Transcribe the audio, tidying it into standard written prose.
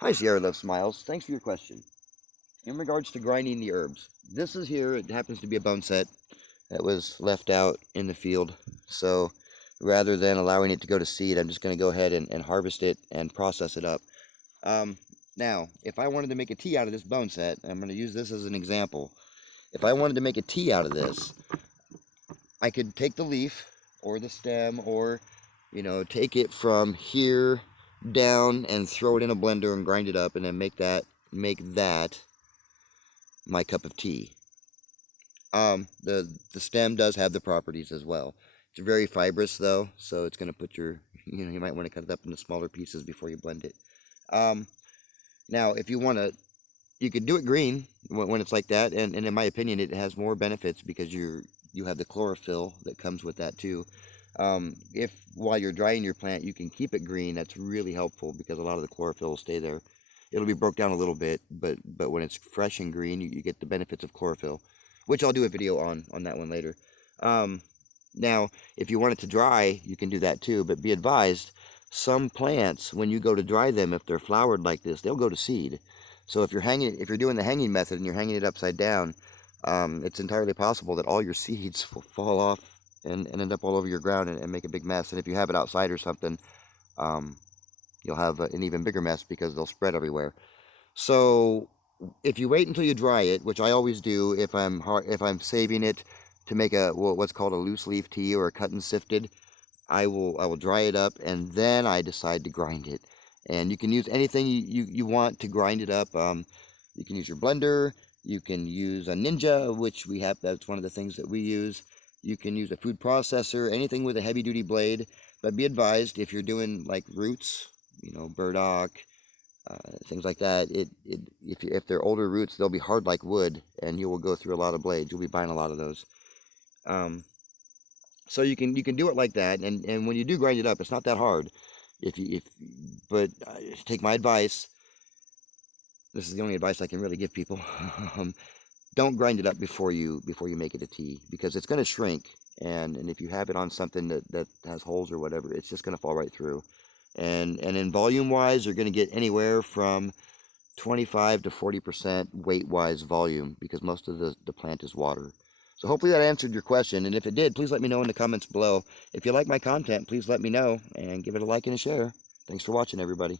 Hi, Sierra Love Smiles. Thanks for your question. In regards to grinding the herbs, this is here. It happens to be a bone set that was left out in the field. So rather than allowing it to go to seed, I'm just going to go ahead and harvest it and process it up. Um, Now, if I wanted to make a tea out of this bone set, I'm going to use this as an example. If I wanted to make a tea out of this, I could take the leaf or the stem or, take it from here down and throw it in a blender and grind it up and then make that my cup of tea. The stem does have the properties as well. It's very fibrous though, so it's going to put your, you might want to cut it up into smaller pieces before you blend it. Um, Now, if you want to, you could do it green when it's like that, and in my opinion, it has more benefits because you have the chlorophyll that comes with that too. If while you're drying your plant, you can keep it green, that's really helpful because a lot of the chlorophyll will stay there. It'll be broke down a little bit, but when it's fresh and green, you get the benefits of chlorophyll, which I'll do a video on that one later. Um, Now, if you want it to dry, you can do that too, but be advised, some plants, when you go to dry them, if they're flowered like this, they'll go to seed. So if you're doing the hanging method and you're hanging it upside down, it's entirely possible that all your seeds will fall off and end up all over your ground and make a big mess. And if you have it outside or something, um, you'll have an even bigger mess because they'll spread everywhere. So if you wait until you dry it, which I always do if I'm saving it to make what's called a loose leaf tea or a cut and sifted, I will dry it up and then I decide to grind it. And you can use anything you want to grind it up. You can use your blender. You can use a Ninja, which we have. That's one of the things that we use. You can use a food processor, anything with a heavy duty blade. But be advised, if you're doing like roots, burdock, things like that. If they're older roots, they'll be hard like wood, and you will go through a lot of blades. You'll be buying a lot of those. Um, so you can do it like that, and when you do grind it up, it's not that hard. If but take my advice. This is the only advice I can really give people. um, don't grind it up before you make it a tea because it's going to shrink, and if you have it on something that has holes or whatever, it's just going to fall right through. And in volume wise, you're going to get anywhere from 25 to 40% weight-wise volume because most of the plant is water. So hopefully that answered your question, and if it did, please let me know in the comments below. If you like my content, please let me know and give it a like and a share. Thanks for watching, everybody.